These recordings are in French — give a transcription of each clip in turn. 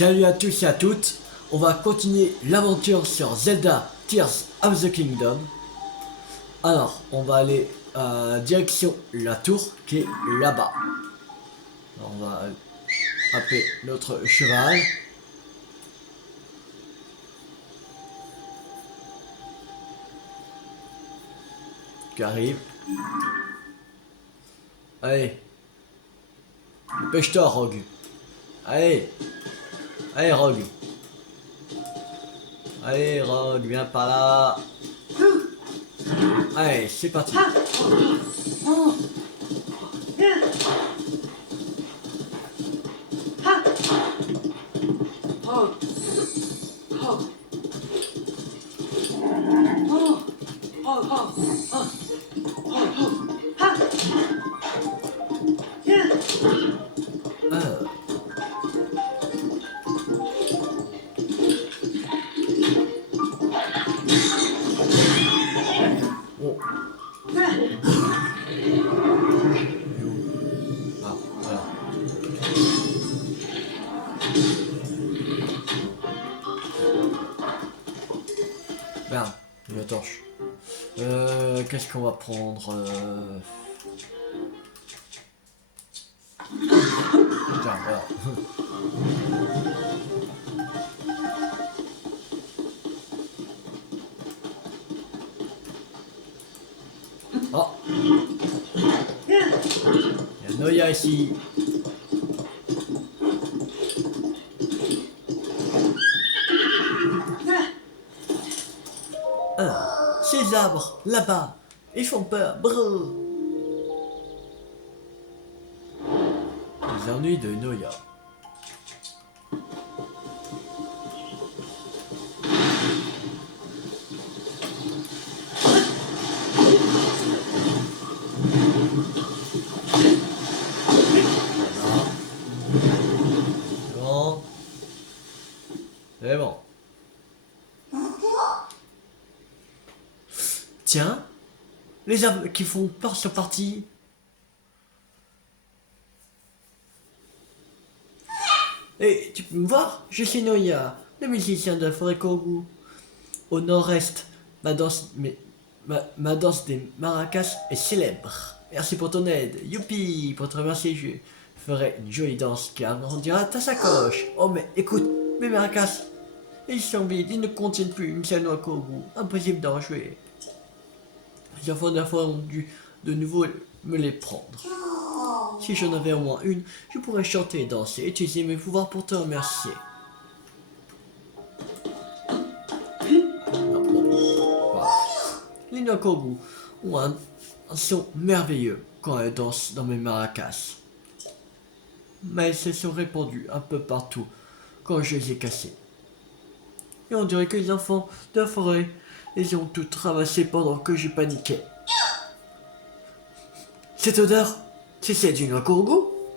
Salut à tous et à toutes, on va continuer l'aventure sur Zelda Tears of the Kingdom. Alors, on va aller direction la tour qui est là-bas. On va appeler notre cheval. Qui arrive. Allez. Dépêche-toi, Rogue. Allez. Allez, Rogue. Allez, Rogue, viens par là. Allez, c'est parti. Oh. Ah, voilà. Merde, une torche. Qu'est-ce qu'on va prendre Tiens, voilà. Oh, il y a Noya ici. Ah, ces arbres, là-bas, ils font peur, bro. Les ennuis de Noya. Bon. C'est bon. Tiens, les arbres qui font peur sont partis. Et tu peux me voir? Je suis Noya, le musicien de la forêt Kogu. Au nord-est, ma danse des maracas est célèbre. Merci pour ton aide. Youpi! Pour te remercier, je ferai une jolie danse qui agrandira ta sacoche. Oh, mais écoute, mes maracas, ils sont vides, ils ne contiennent plus une seule noix Kogu. Impossible d'en jouer. Les enfants de la forêt ont dû de nouveau me les prendre. Si j'en avais au moins une, je pourrais chanter et danser, utiliser mes pouvoirs pour te remercier. Non, bon. Voilà. Les noix Kogu ont un son merveilleux quand elles dansent dans mes maracas. Mais elles se sont répandues un peu partout quand je les ai cassées. Et on dirait que les enfants de la forêt les ont toutes ramassées pendant que je paniquais. Cette odeur, c'est celle d'une noix Kogu?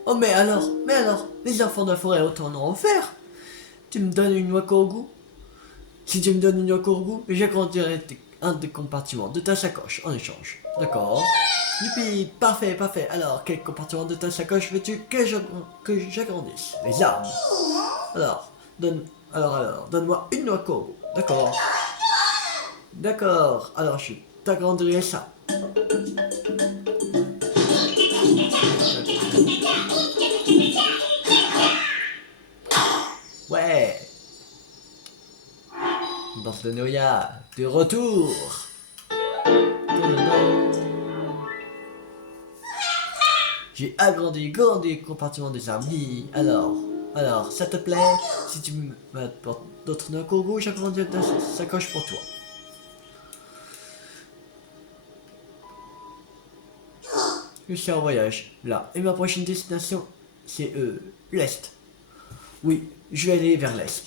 Oh mais alors, les enfants de la forêt autant en offert. Tu me donnes une noix Kogu? Si tu me donnes une noix Kogu, j'agrandirai un des compartiments de ta sacoche en échange. D'accord? Youpi, parfait, parfait. Alors, quel compartiment de ta sacoche veux-tu que j'agrandisse? Les armes. Alors, donne-moi une noix Kogu. D'accord? D'accord. Alors, je t'agrandirai ça. Ouais. Danse de Noya, de retour. J'ai agrandi le compartiment des amis. Alors, ça te plaît? Si tu m'apportes d'autres noix Kogu, j'agrandis ta sacoche pour toi. Je suis en voyage, là. Et ma prochaine destination, c'est l'Est. Oui, je vais aller vers l'Est.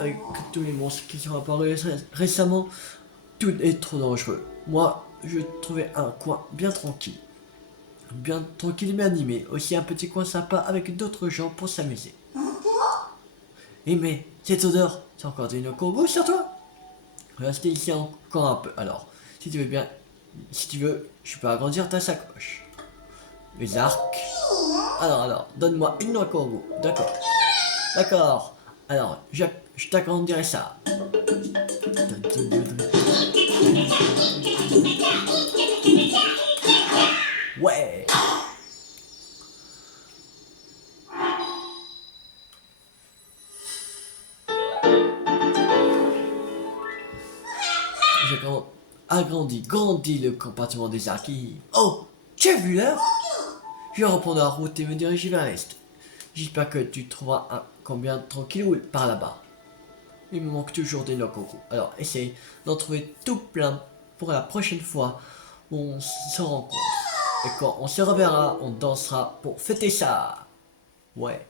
Avec tous les monstres qui sont apparus récemment, tout est trop dangereux. Moi, je trouvais un coin bien tranquille. Bien tranquille mais animé. Aussi un petit coin sympa avec d'autres gens pour s'amuser. Et mais, cette odeur, c'est encore des noix Kogu sur toi? Restez ici encore un peu. Alors, si tu veux, je peux agrandir ta sacoche. Les arcs. Alors, donne-moi une noix Kogu. D'accord. D'accord. Alors, je t'agrandirai ça. Ouais. J'ai grandi le compartiment des archives. Oh, tu as vu l'heure? Je vais reprendre la route et me diriger vers l'est. J'espère que tu trouveras un combien tranquille par là-bas. Il me manque toujours des noix coco. Alors essaye d'en trouver tout plein pour la prochaine fois où on se rencontre. Et quand on se reverra, on dansera pour fêter ça. Ouais.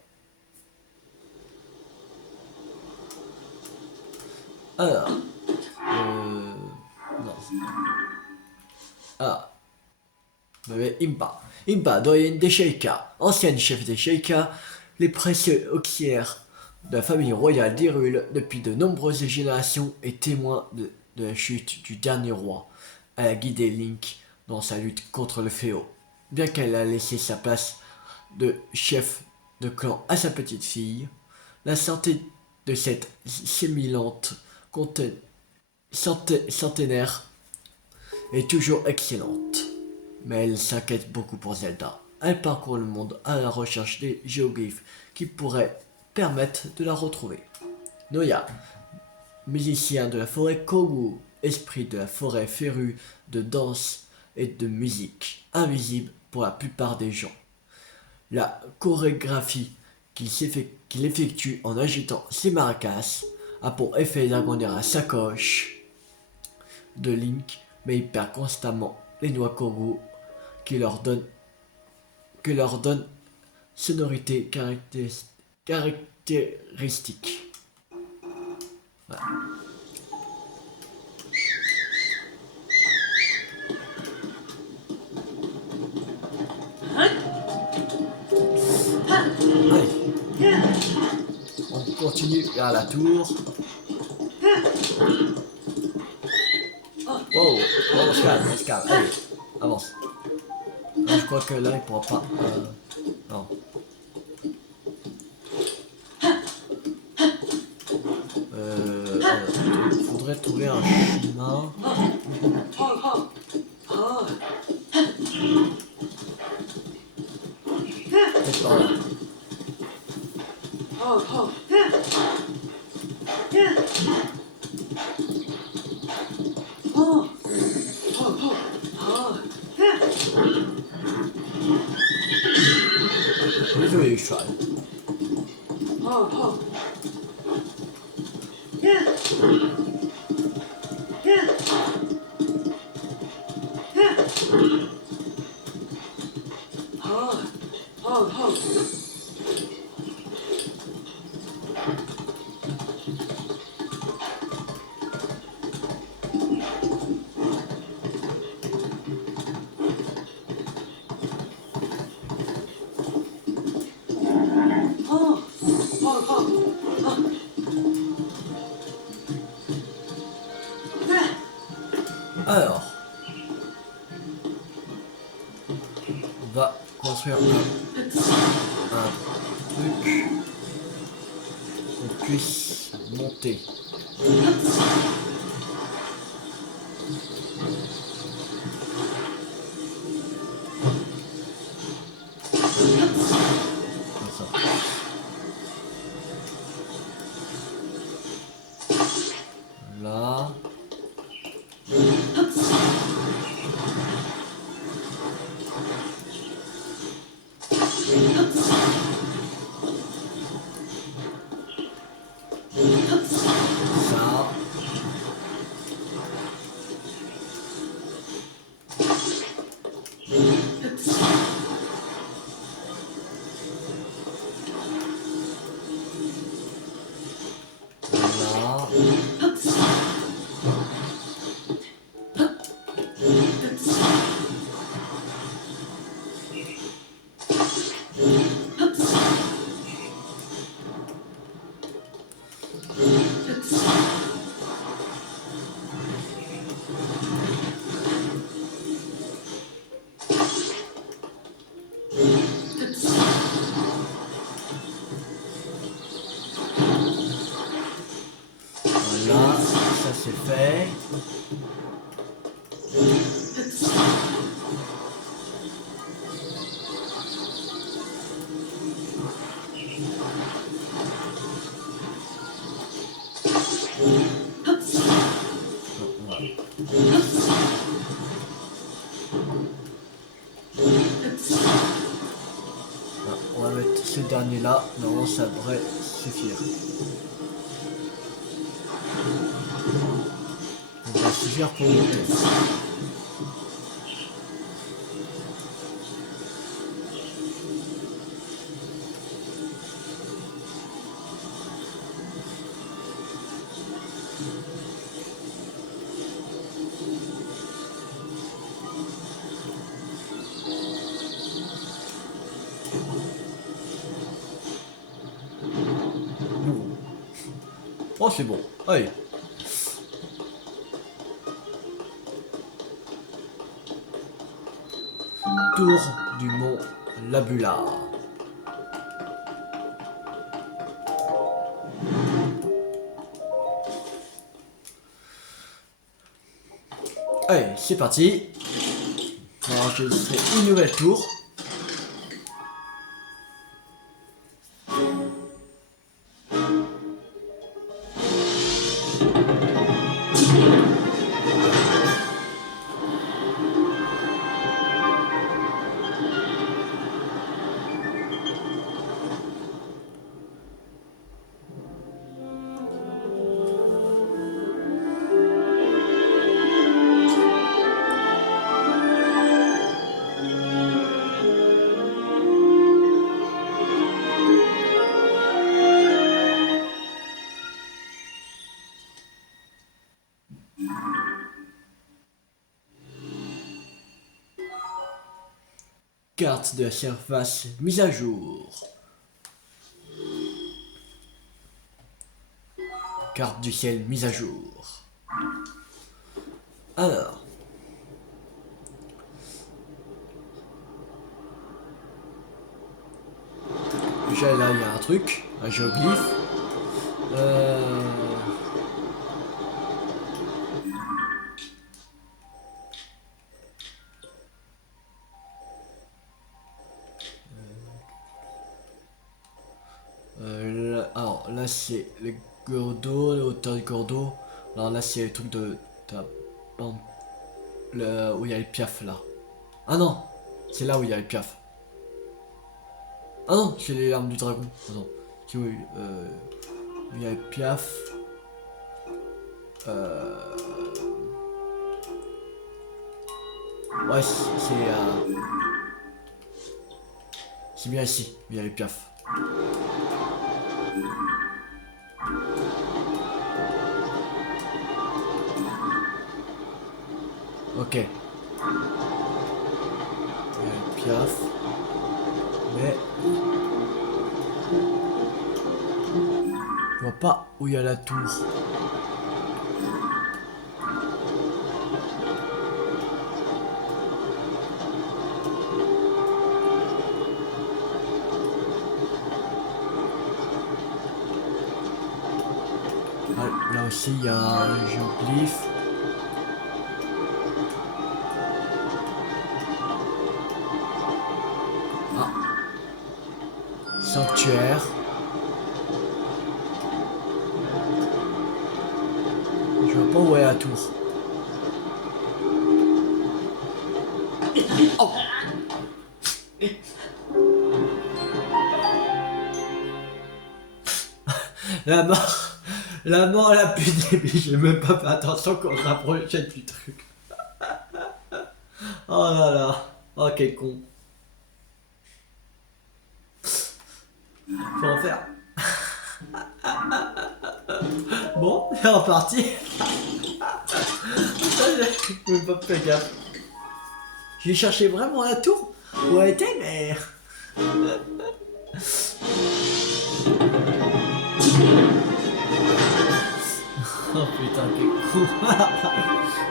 Alors. Non. Ah. Mais Impa. Impa, doyenne des Sheikah, ancienne chef des Sheikah, les précieux auxiliaires de la famille royale d'Hyrule depuis de nombreuses générations et témoin de la chute du dernier roi. Elle a guidé Link dans sa lutte contre le fléau. Bien qu'elle a laissé sa place de chef de clan à sa petite fille, la santé de cette sémilante centenaire est toujours excellente. Mais elle s'inquiète beaucoup pour Zelda. Elle parcourt le monde à la recherche des géoglyphes qui pourraient permettre de la retrouver. Noya, musicien de la forêt Kogu, esprit de la forêt féru de danse et de musique, invisible pour la plupart des gens. La chorégraphie qu'il effectue en agitant ses maracas a pour effet d'agrandir la sacoche de Link, mais il perd constamment les noix Kogu qui leur donne sonorité caractéristique. Voilà. Allez. On continue vers la tour. Wow, on se calme. Allez, avance. Alors, je crois que là, il pourra pas. Non. Il faudrait trouver un chemin. Peut-être par là. Désolé, je try. Alors, on va construire un truc qu'on puisse monter. Comme ça. Là. Ça. c'est fait. On va mettre ce dernier là, normalement ça devrait suffire. Ça va suffire pour monter. Oh c'est bon, allez. Tour du mont Labula. Allez, c'est parti. Alors, je fais une nouvelle tour. Carte de la surface mise à jour. Carte du ciel mise à jour. Alors. Déjà là il y a un truc, un géoglyphe. Alors là c'est le cordeau, la hauteur du cordeau. Alors là c'est le truc de ta bande, où il y a le piaf là. Ah non, c'est là où il y a le piaf. Ah non, c'est les larmes du dragon. Ah non, c'est où il y a le piaf. Ouais, c'est bien ici, il y a le piaf. Ok. Il y a le piaf. Mais je vois pas où il y a la tour. Ah, là aussi il y a un géoglyphe. Ah. Sanctuaire. Je vois pas où est la tour. Oh. La mort la plus débile, j'ai même pas fait attention qu'on se rapprochait du truc. Oh là là, oh quel con. Faut en faire. Bon, c'est reparti. J'ai même pas fait gaffe. J'ai cherché vraiment la tour où elle était, mais... Oh putain, quel con.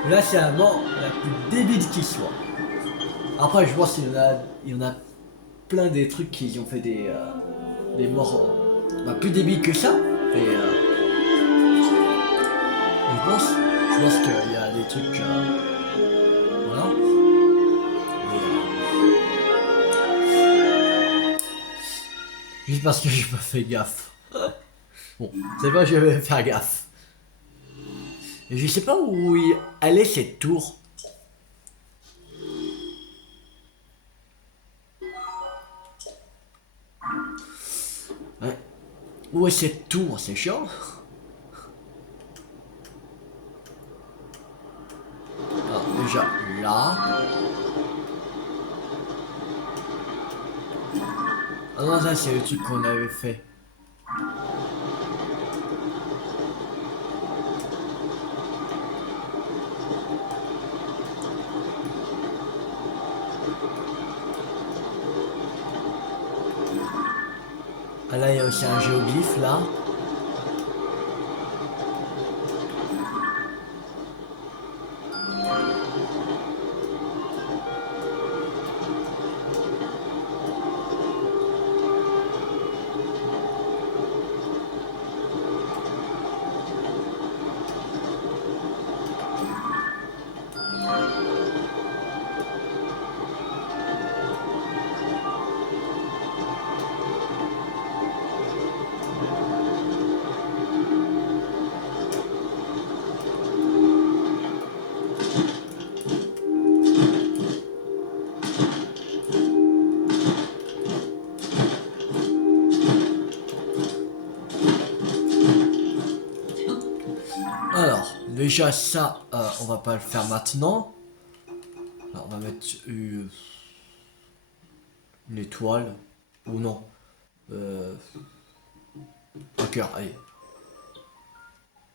Là, c'est la mort la plus débile qui soit. Après, je pense qu'il y en a plein des trucs qui ont fait des morts plus débiles que ça. Et Je pense qu'il y a des trucs... voilà. Juste parce que j'ai pas fait gaffe. Bon, c'est pas que je vais faire gaffe. Et je sais pas où elle est cette tour. Ouais. Où est cette tour? C'est chiant. Alors, déjà là. Ah non, ça c'est le truc qu'on avait fait. Ah là, il y a aussi un géoglyphe là. Alors, déjà ça, on va pas le faire maintenant. Alors, on va mettre une étoile. Ou non. Un cœur, allez.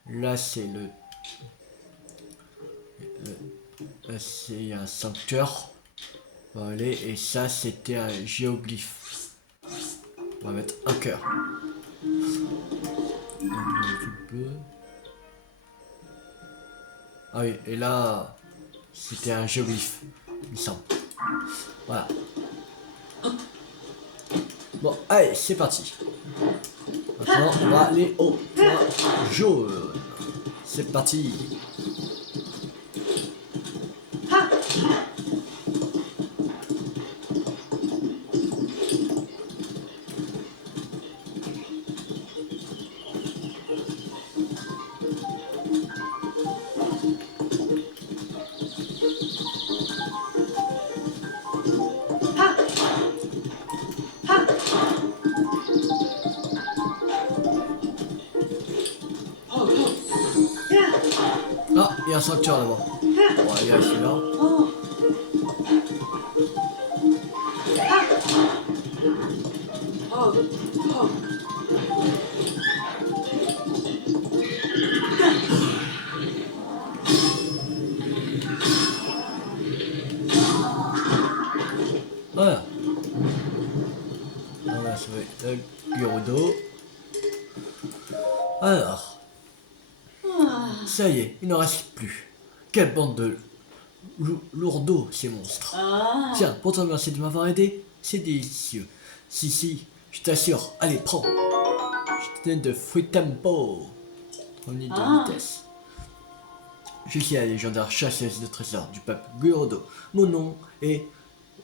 Là, c'est là, c'est un sanctuaire. Allez, et ça, c'était un géoglyphe. On va mettre un cœur. Ah oui, et là, c'était un géoglyphe, il me semble. Voilà. Bon, allez, c'est parti. Maintenant, on va aller au point jaune. C'est parti. Ah, il y a un sanctuaire là-bas. On va aller à celui-là. Voilà. On va sauver le Gyrodo. Alors. Ça y est, il n'en reste plus. Quelle bande de lourdeaux, ces monstres. Tiens, pour te remercier de m'avoir aidé, c'est délicieux. Si, je t'assure. Allez, prends. Je te donne de fruit tempo. 3 minutes de vitesse. Je suis la légendaire chasseuse de trésors du peuple Gyrodo. Mon nom est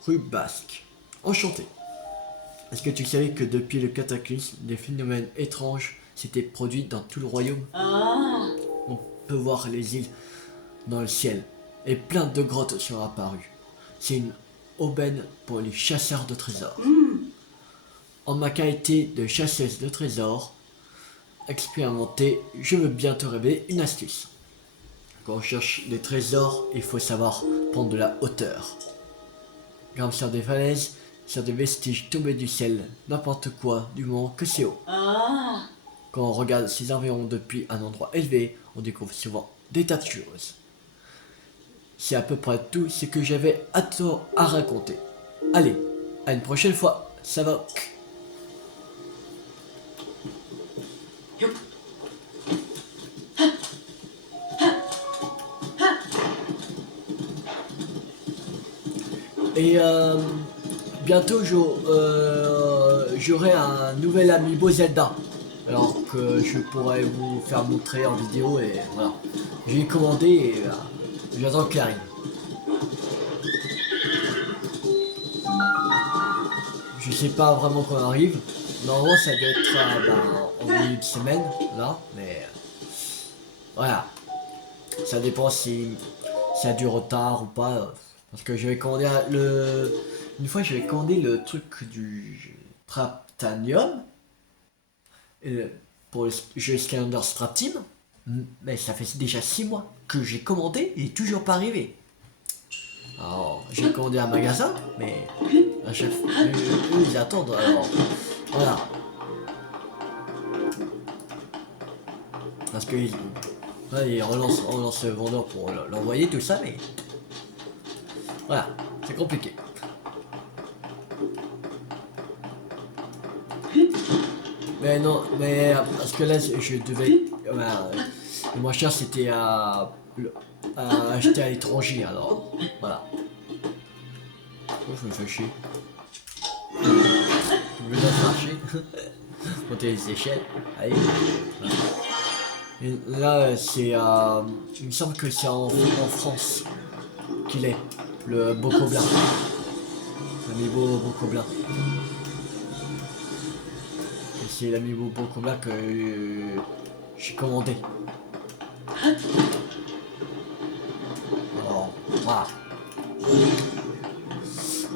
Rubasque. Enchanté. Est-ce que tu savais que depuis le cataclysme, des phénomènes étranges s'étaient produits dans tout le royaume? On peut voir les îles dans le ciel et plein de grottes sont apparues. C'est une aubaine pour les chasseurs de trésors. En ma qualité de chasseuse de trésors expérimentée, je veux bien te révéler une astuce. Quand on cherche des trésors, il faut savoir prendre de la hauteur. Grimpe sur des falaises, sur des vestiges tombés du ciel, n'importe quoi, du moment que c'est haut. Quand on regarde ces environs depuis un endroit élevé, on découvre souvent des tas de choses. C'est à peu près tout ce que j'avais à raconter. Allez, à une prochaine fois, ça va. Et bientôt j'aurai un nouvel amiibo Zelda. alors que je pourrais vous faire montrer en vidéo et voilà. J'ai commandé et j'attends qu'il arrive. Je sais pas vraiment quand il arrive. Normalement ça doit être en milieu de semaine là, mais voilà. Ça dépend si ça a du retard ou pas. Parce que j'avais commandé une fois j'avais commandé le truc du Traptanium pour le jeu Skylander Strap Team. Mais ça fait déjà 6 mois que j'ai commandé et il est toujours pas arrivé. Alors j'ai commandé un magasin, mais à chaque fois eux ils attendent. Alors voilà. Parce que ils relancent le vendeur pour l'envoyer tout ça, mais voilà, c'est compliqué. Mais non, mais parce que là je devais. Le moins cher c'était à acheter à l'étranger, alors voilà. Oh, je me fais chier. Je vais dans marcher. Monter les échelles. Allez. Voilà. Et là c'est il me semble que c'est en France qu'il est. Le Bocoblin. L'amiibo Bocoblin. C'est l'amiibo Bocoblin que j'ai commandé. Alors, voilà.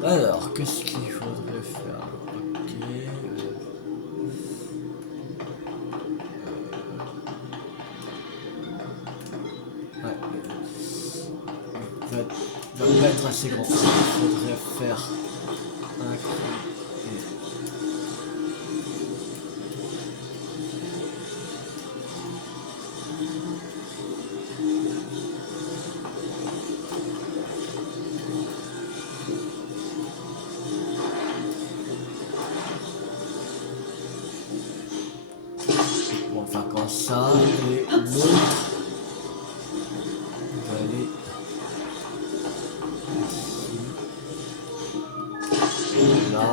Alors, qu'est-ce qu'il faudrait faire? Ok. Ouais. Va pas être assez grand. Il faudrait faire un on va faire comme ça et l'autre va aller ici. Là.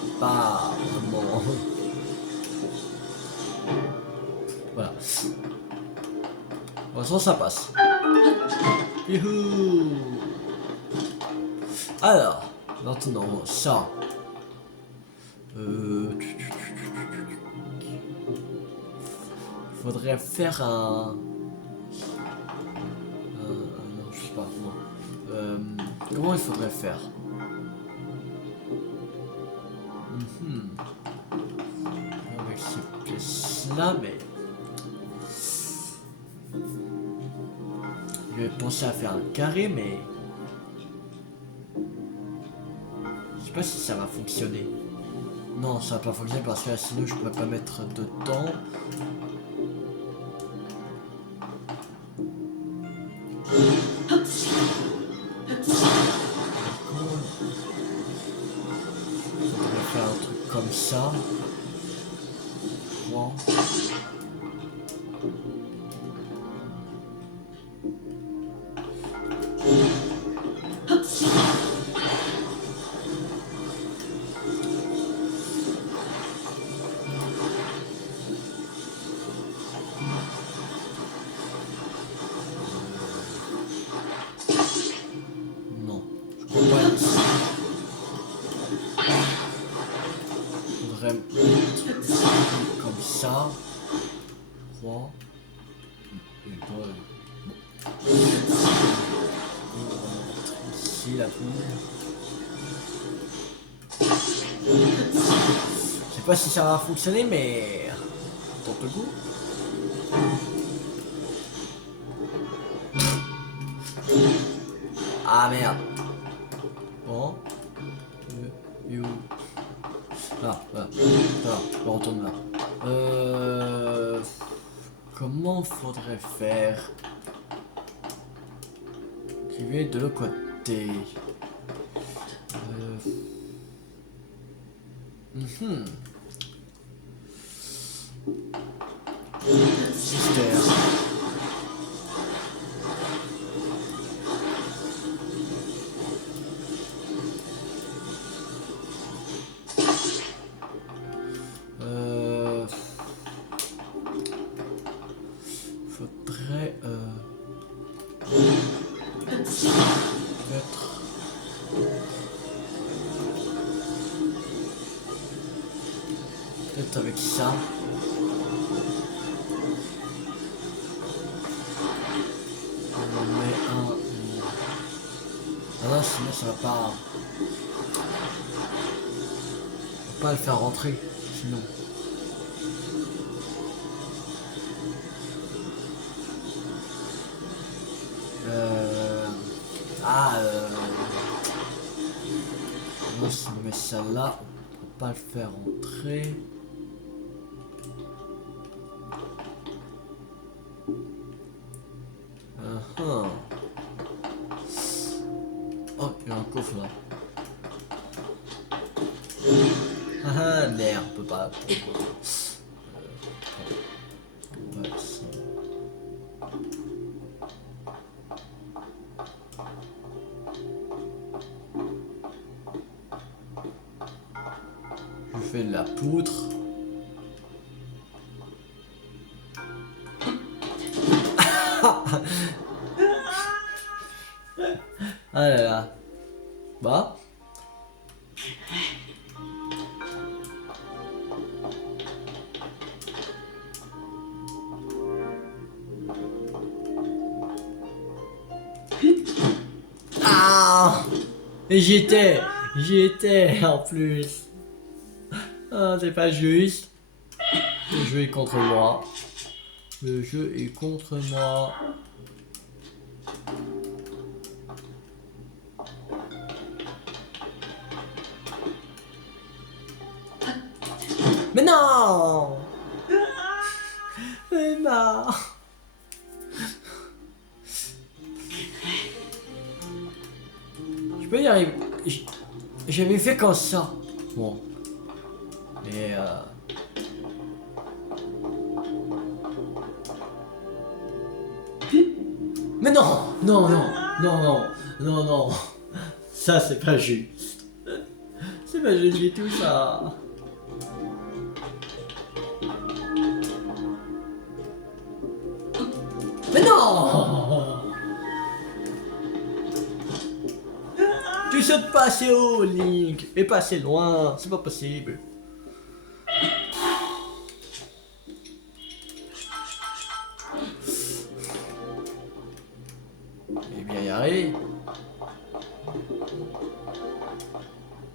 C'est pas vraiment. Voilà. De toute façon ça passe. Youhou. Alors, maintenant ça. Faudrait faire un. Non, je sais pas comment. Comment il faudrait faire? Avec ces pièces là, mais. Je vais penser à faire un carré, mais. Je sais pas si ça va fonctionner. Non, ça va pas fonctionner parce que sinon je pourrais pas mettre dedans. On va faire un truc comme ça. Bon. Non, je crois pas ici. Faudrait mettre comme ça. 3. Et toi, ici la poule. Je sais pas si ça va fonctionner, mais tente le coup. Ah merde. Bon. Et où? Là, là, là, on retourne là. Comment faudrait faire? Qui vais de l'autre côté. Mystère. Peut-être. Peut-être avec ça. On met un. Ah non, sinon ça va pas. On va pas le faire rentrer. Sinon. Non, si on met ça là, on peut pas le faire rentrer. Uh-huh. Oh, il y a un coffre là. Ah merde, on peut pas. Ouais, ça. Je fais de la poutre. Ah là là. Bah. Ah. Et j'y étais en plus. Ah, c'est pas juste. Le jeu est contre moi. Le jeu est contre moi. Mais non! Mais non! Je peux y arriver. J'avais fait comme ça. Bon. Mais Mais non! Non, non! Non, non! Non, non! Ça, c'est pas juste. C'est pas juste du tout, ça. Mais non! Tu sautes pas assez haut, Link! Et pas assez loin! C'est pas possible! Eh bien, y arriver.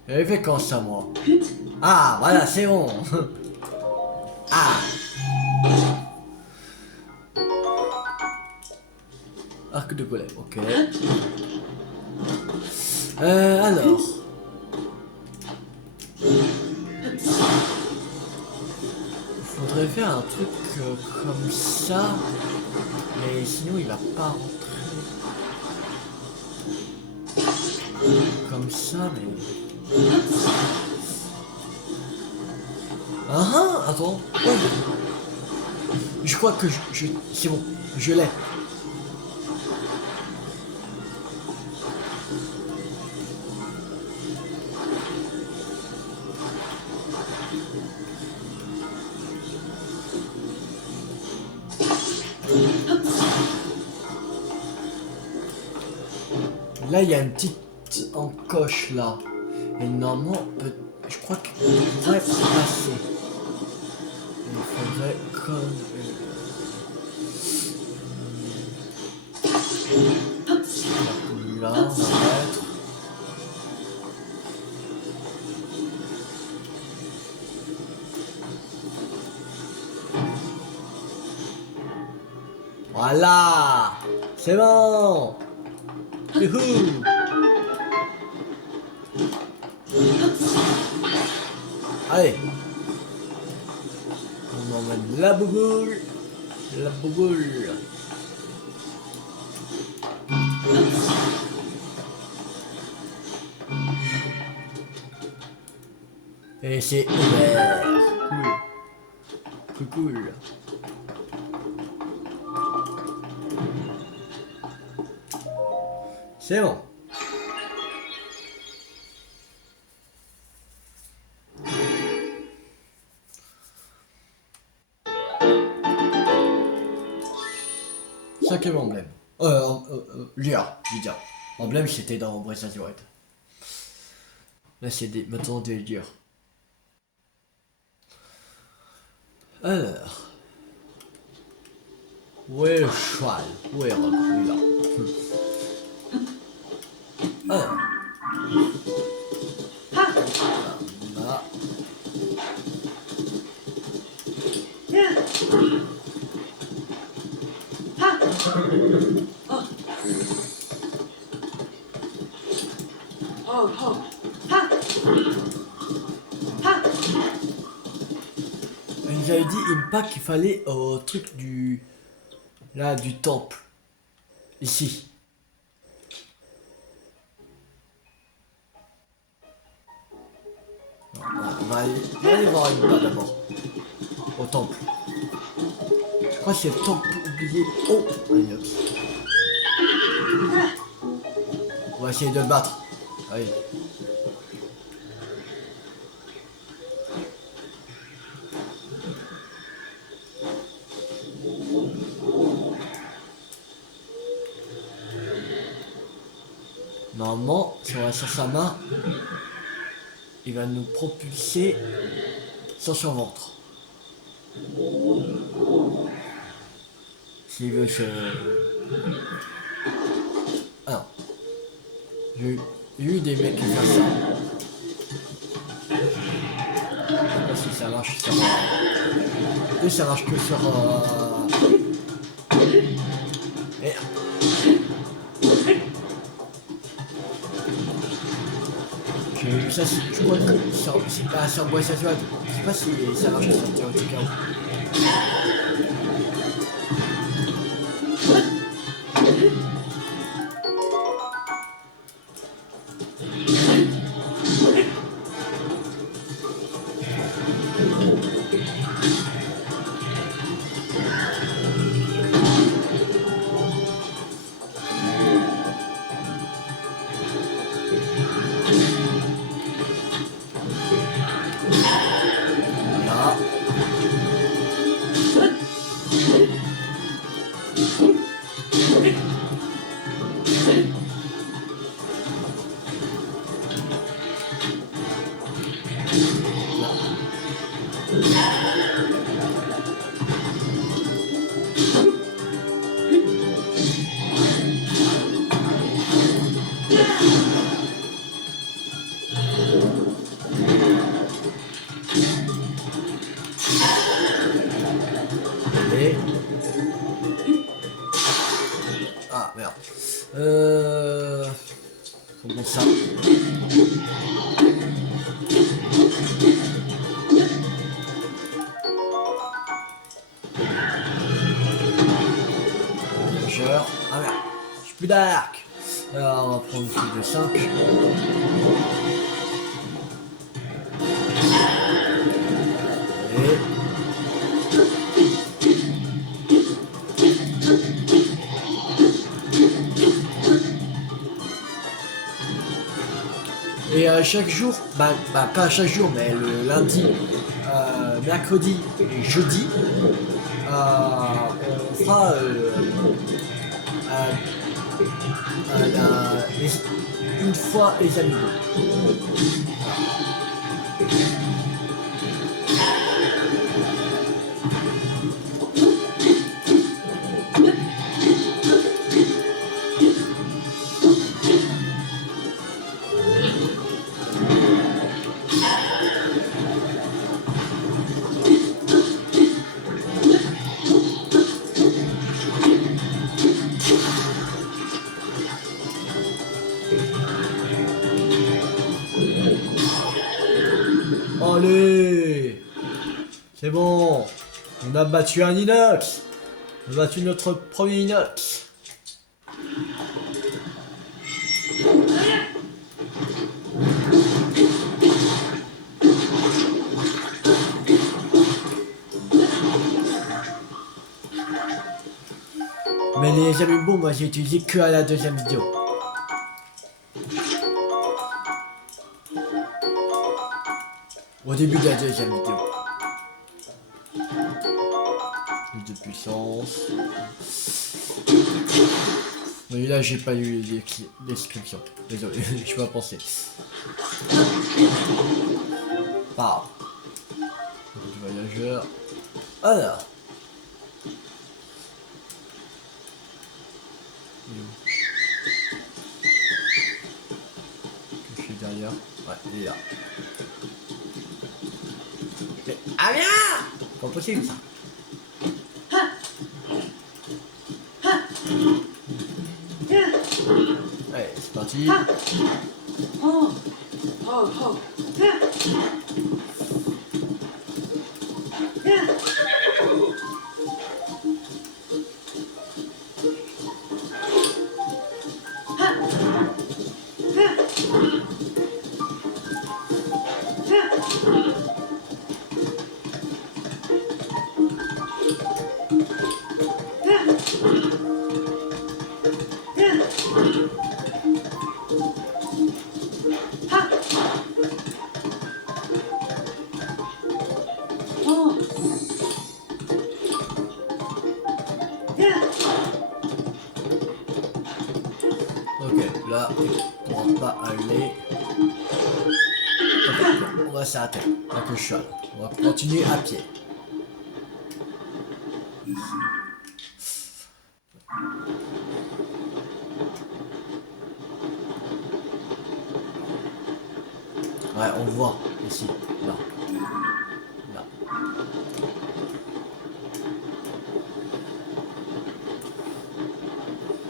J'avais fait quand ça, moi? Ah, voilà, c'est bon! Ah! Arc de golem, ok. Alors. Il faudrait faire un truc comme ça. Mais sinon, il va pas rentrer. Comme ça, mais. Ah ah, attends. Oh. Je crois que c'est bon, je l'ai. Là, il y a une petite encoche là. Et normalement, je crois qu'il devrait passer. Il faudrait comme... Là, on va mettre... Voilà! C'est bon! Youhou! Allez! On emmène la bouboule! La bouboule! Et c'est ouvert! Cool! Cool! C'est bon! Cinquième emblème. Lia, je veux dire. Emblème, c'était dans Breath of the Wild. Là, c'est maintenant des durs. Alors. Où est le cheval? Où est Rock? Il est là. Alors. Là. Il nous avait dit Impact qu'il fallait au truc du... Là, du temple. Ici. On va aller voir Impact d'abord. Au temple. Je crois que c'est le temple oublié. Oh, allez hop. On va essayer de le battre. Allez. Normalement, si on va sur sa main, il va nous propulser sur son ventre. S'il veut se... Alors, j'ai eu des mecs qui font ça. Je sais pas si ça marche sur... Et ça marche que sur... Et... Ça, je crois que c'est pas sur Breath of the Wild. Je sais pas si ça marche sur Theotica. Ah merde. Comment ça? Ah merde. J'ai plus d'arc. Alors on va prendre une fille de 5. Et chaque jour, pas chaque jour, mais le lundi, mercredi et jeudi, on fera une fois les amigos. Allez, c'est bon, on a battu un inox, on a battu notre premier inox. Mais les amiibo, moi j'ai utilisé que à la deuxième vidéo. Au début de la deuxième vidéo. Plus de puissance. Mais là, j'ai pas eu description. Désolé, je pas pensé. Ah. Voyageur. Alors. Il est où? Caché derrière. Ouais, il est là. Mais. Ah bien! Pas possible ça. Allez, c'est parti. Ok, là, on pourra pas aller. Ok, on va s'arrêter. Là que je suis là. On va continuer à pied. Ouais, on voit ici, là. Là.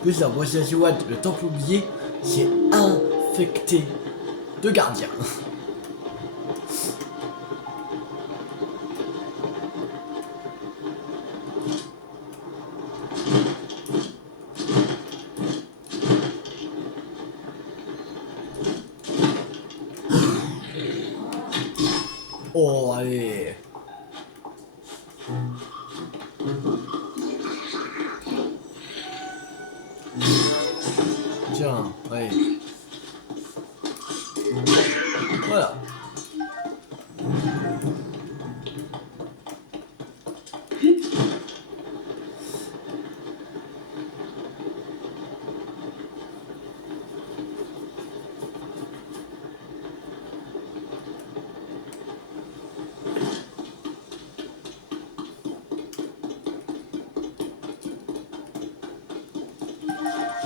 Plus la Boissaziouad, le temple oublié, c'est infecté de gardiens. Oh, allez. Tiens, allez. Voilà.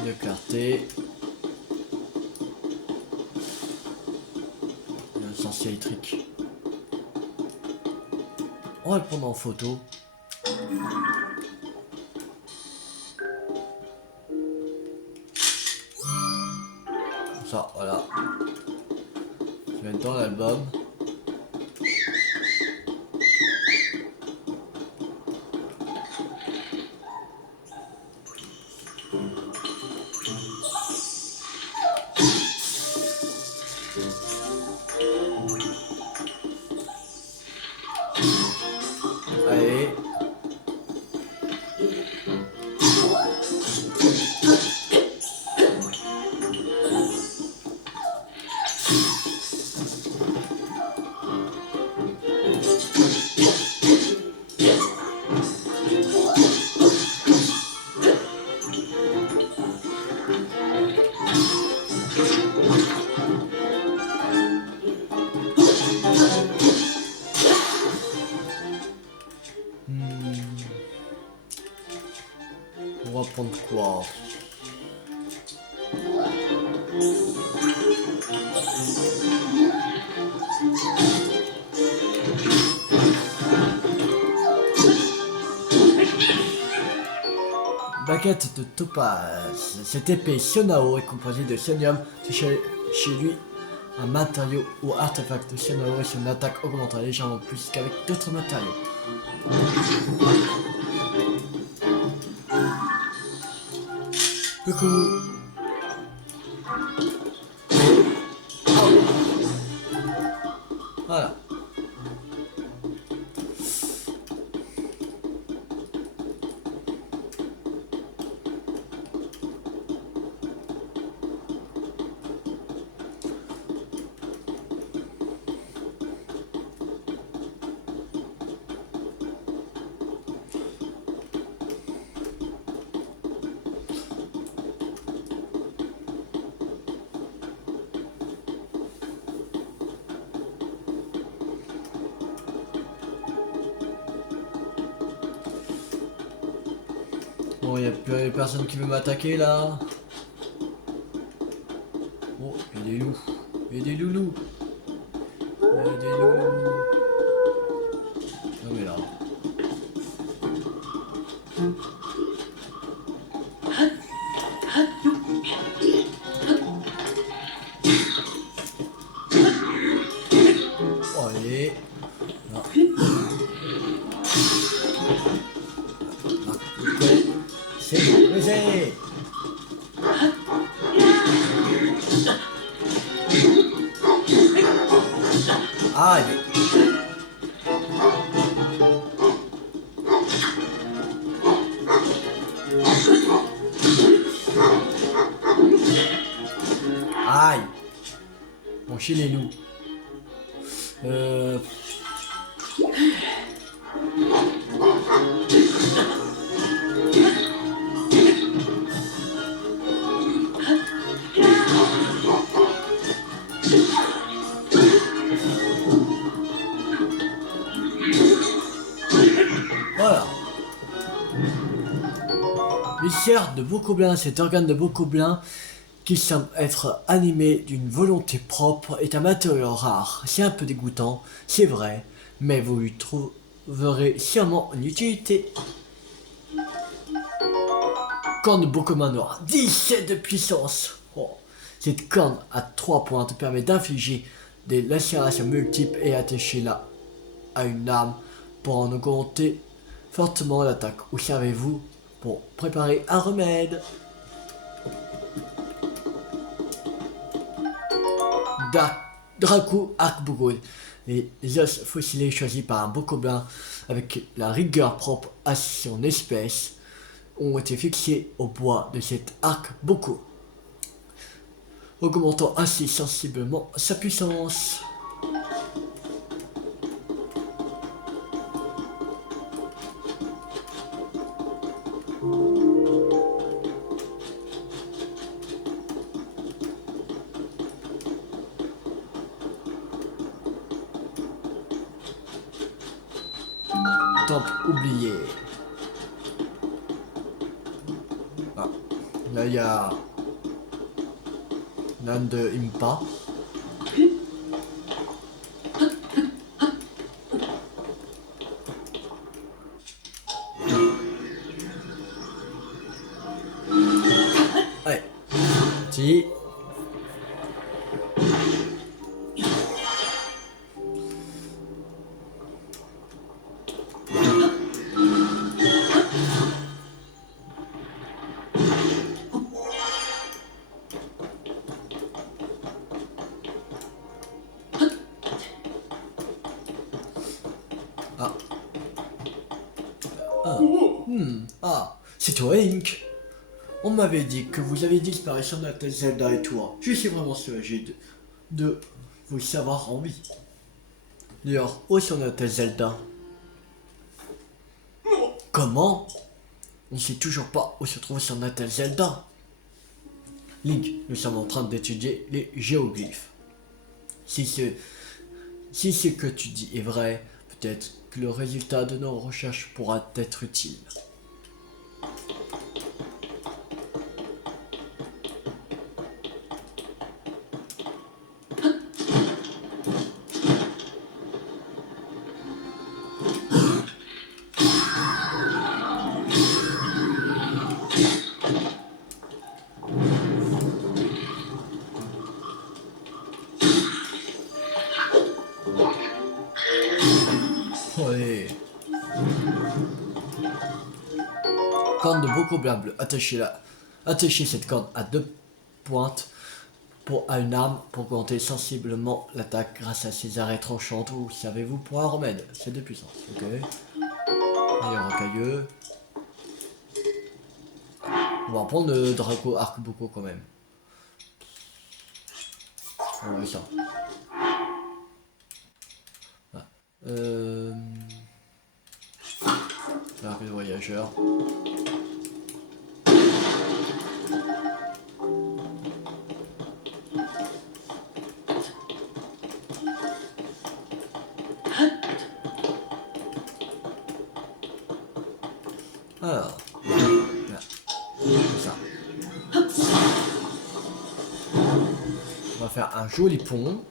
De clarté. Un sens électrique. On va le prendre en photo. Comme ça, voilà. Je vais mettre dans l'album. Allez. On va prendre quoi? Baguette de topaz. Cette épée Sionao est composée de sionium. C'est chez lui un matériau ou artefact de Sionao et son attaque augmentera légèrement plus qu'avec d'autres matériaux. Coucou. Voilà. y a plus personne qui veut m'attaquer là. Oh, il y a des loups. Il y a des loulous. Il y a des loulous. Non mais là. Oh, allez. Là. C'est brisé. Aïe. Aïe. Bon, chez les loups. Voilà. L'ulcère de Bokoblin, cet organe de Bokoblin qui semble être animé d'une volonté propre, est un matériau rare. C'est un peu dégoûtant, c'est vrai, mais vous lui trouverez sûrement une utilité. Corne de Bokoblin noir, 17 de puissance. Oh. Cette corne à 3 pointes permet d'infliger des lacérations multiples et attacher là à une arme pour en augmenter fortement l'attaque. Où servez-vous pour préparer un remède? Draco Arc-Bourgogne. Les os fossilés choisis par un Bokoblin avec la rigueur propre à son espèce ont été fixés au bois de cet arc-boko, augmentant ainsi sensiblement sa puissance. Temple oublié. Ah, là il y a l'âne de Impa. Allez, si. Ah. Ah. Ah, c'est toi, Ink. On m'avait dit que vous avez disparu sur notre Zelda et toi. Je suis vraiment soulagé de vous savoir en vie. D'ailleurs, où sont notre Zelda? Comment? On ne sait toujours pas où se trouve son notre Zelda. Link, nous sommes en train d'étudier les géoglyphes. Si ce que tu dis est vrai, peut-être que le résultat de nos recherches pourra être utile. Ouais. Corne de Bokoblin bleu. Attachez cette corde à 2 pointes à une arme pour augmenter sensiblement l'attaque grâce à ses arrêts tranchantes. Ou savez-vous pour un remède? C'est de puissance. Ok. Meilleur rocailleux. On va prendre le Draco Arc-Boko quand même. On va ça. Ah. L'arc de voyageur. Alors, là. va faire un joli pont.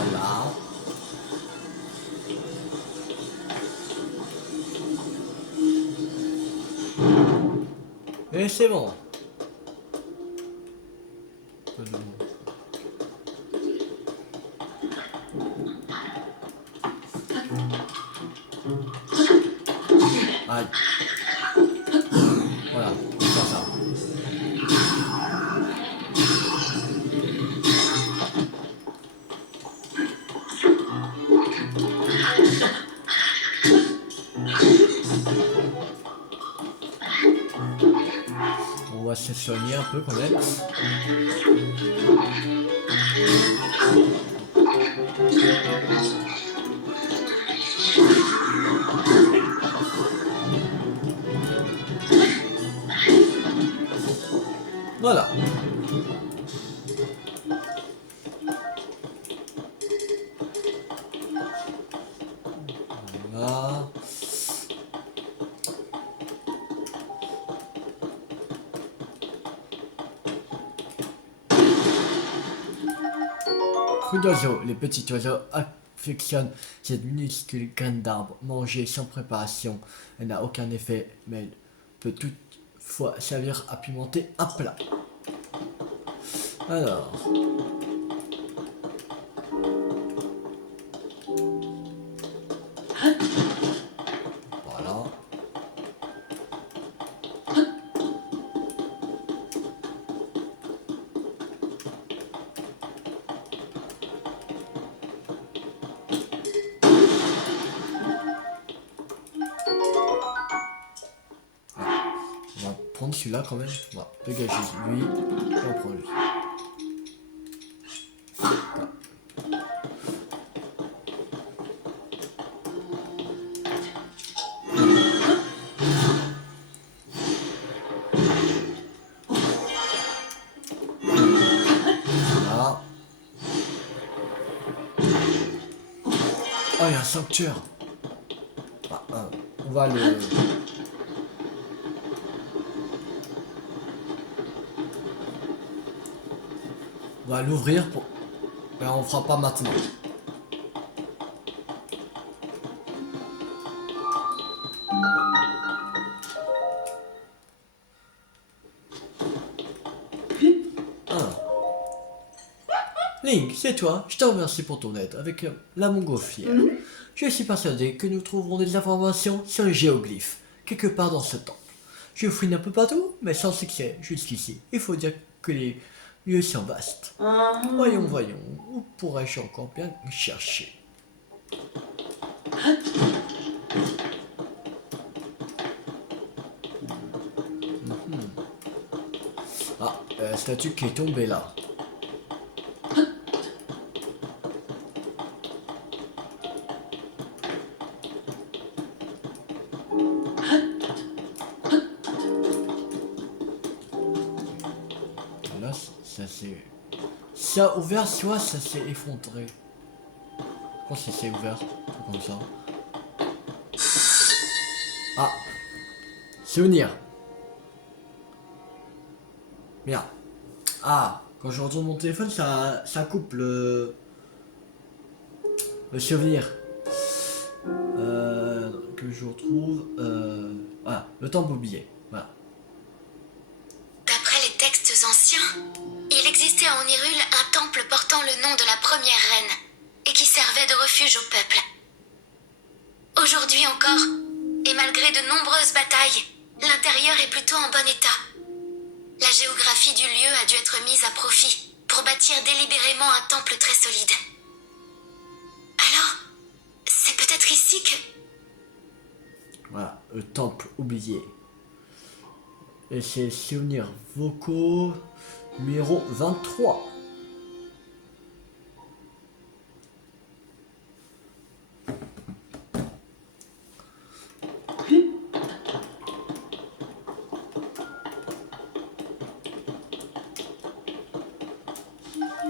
Voilà. Et c'est bon. Aïe. Voilà, on va faire ça. On va se soigner un peu quand même. Voilà. Voilà. Cru d'oiseau. Les petits oiseaux affectionnent cette minuscule graine d'arbre mangée sans préparation. Elle n'a aucun effet, mais elle peut toutefois servir à pimenter un plat. Alors. Voilà. On va prendre celui-là quand même. On va dégager lui. Et on prend lui. Voilà. Voilà. Oh, il y a un sanctuaire. Ah, on va le... On va l'ouvrir pour... Mais on fera pas maintenant. Link, c'est toi, je te remercie pour ton aide avec la montgolfière. Je suis persuadé que nous trouverons des informations sur les géoglyphes, quelque part dans ce temple. Je fouine un peu partout, mais sans succès jusqu'ici. Il faut dire que les lieux sont vastes. Voyons, où pourrais-je encore bien chercher? Ah, la statue qui est tombée là. Là, ça s'est... Ça a ouvert, soit ça s'est effondré. Je pense que c'est ouvert, comme ça. Ah, souvenir. Merde. Ah, quand je retourne mon téléphone, ça coupe le souvenir. Que je retrouve. Voilà, le temple oublié. Voilà. D'après les textes anciens, il existait en Hyrule un temple portant le nom de la première reine et qui servait de refuge au peuple. Aujourd'hui encore, et malgré de nombreuses batailles, l'intérieur est plutôt en bon état. La géographie du lieu a dû être mise à profit pour bâtir délibérément un temple très solide. Alors, c'est peut-être ici que... Voilà, le temple oublié. Et c'est souvenirs vocaux numéro 23.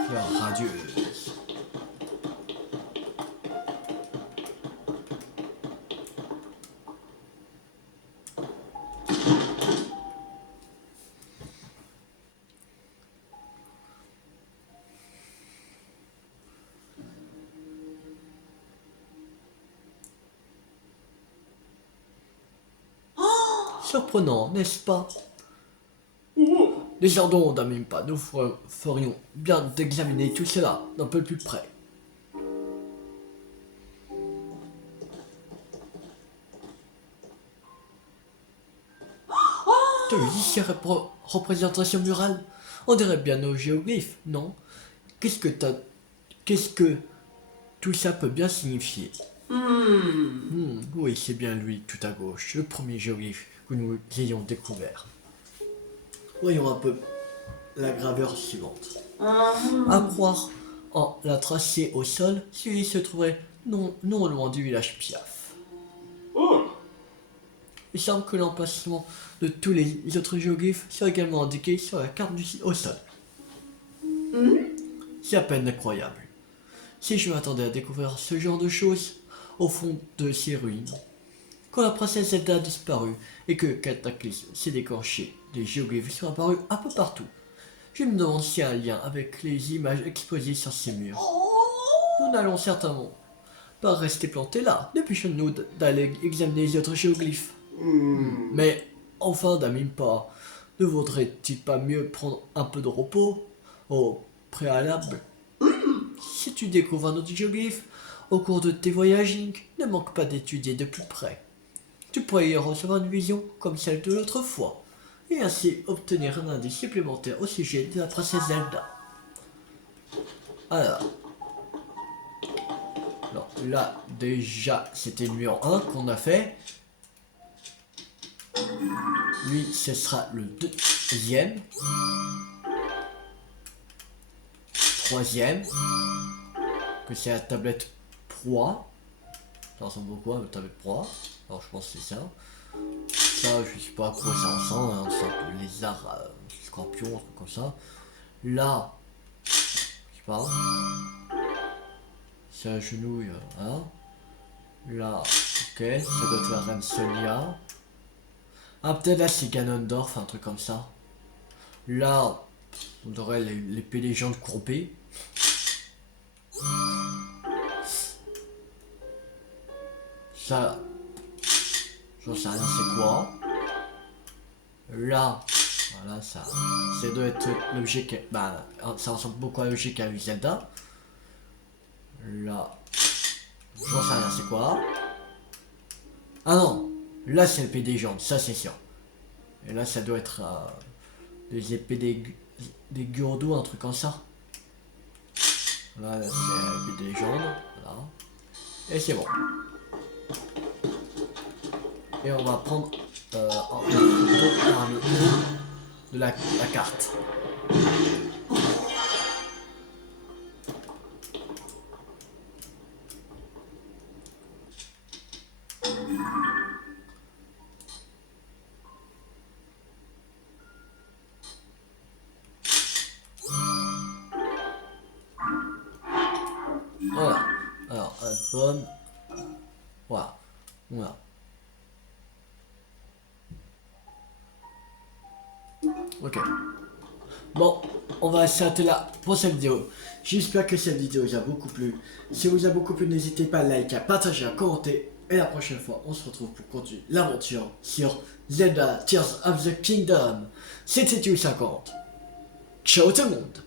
Fleur radieuse. Surprenant, n'est-ce pas? Descendons, Damimpa, nous ferions bien d'examiner tout cela d'un peu plus près. Ici, représentation murale, on dirait bien nos géoglyphes, non? Qu'est-ce que tout ça peut bien signifier? Oui, c'est bien lui, tout à gauche, le premier géoglyphe que nous ayons découvert. Voyons un peu la gravure suivante. À croire en la tracer au sol, celui se trouverait non loin du village Piaf. Il semble que l'emplacement de tous les autres géoglyphes soit également indiqué sur la carte au sol. C'est à peine incroyable. Si je m'attendais à découvrir ce genre de choses au fond de ces ruines, quand la princesse Zelda a disparu et que Cataclysme s'est déclenché, des géoglyphes sont apparus un peu partout. Je me demande s'il y a un lien avec les images exposées sur ces murs. Nous n'allons certainement pas rester plantés là. Dépêchons-nous d'aller examiner les autres géoglyphes. Mais enfin, Damimpa, ne vaudrait-il pas mieux prendre un peu de repos au préalable? Si tu découvres un autre géoglyphe au cours de tes voyages, Link, ne manque pas d'étudier de plus près. Tu pourrais y recevoir une vision comme celle de l'autre fois, et ainsi obtenir un indice supplémentaire au sujet de la princesse Zelda. Alors là, déjà, c'était le numéro 1 qu'on a fait. Lui, ce sera le deuxième. Troisième. Que c'est la tablette proie. Ça ressemble beaucoup à la tablette proie. Alors je pense que c'est ça. Ça, je sais pas à quoi ça ressemble. Hein, c'est un peu lézard, scorpion, un truc comme ça. Là, je sais pas. C'est un genou, hein. Là, ok, ça doit être la reine Sonia. Ah, peut-être là c'est Ganondorf, un truc comme ça. Là, on aurait l'épée légende courbée. Ça, j'en sais rien c'est quoi. Là, voilà, ça doit être l'objet qui... Bah, ça ressemble beaucoup à l'objet qu'a eu Zelda. Là, j'en sais rien c'est quoi. Ah non, là c'est l'épée des jambes, ça c'est sûr. Et là ça doit être les épées des Gurdos, un truc comme ça. Là c'est l'épée des légendes, voilà. Et c'est bon. Et on va prendre un photo de la carte. Voilà. Alors, album. Voilà. Voilà. Ok. Bon, on va s'arrêter là pour cette vidéo. J'espère que cette vidéo vous a beaucoup plu. Si vous a beaucoup plu, n'hésitez pas à liker, à partager, à commenter. Et la prochaine fois, on se retrouve pour continuer l'aventure sur Zelda Tears of the Kingdom. C'était U50. Ciao tout le monde.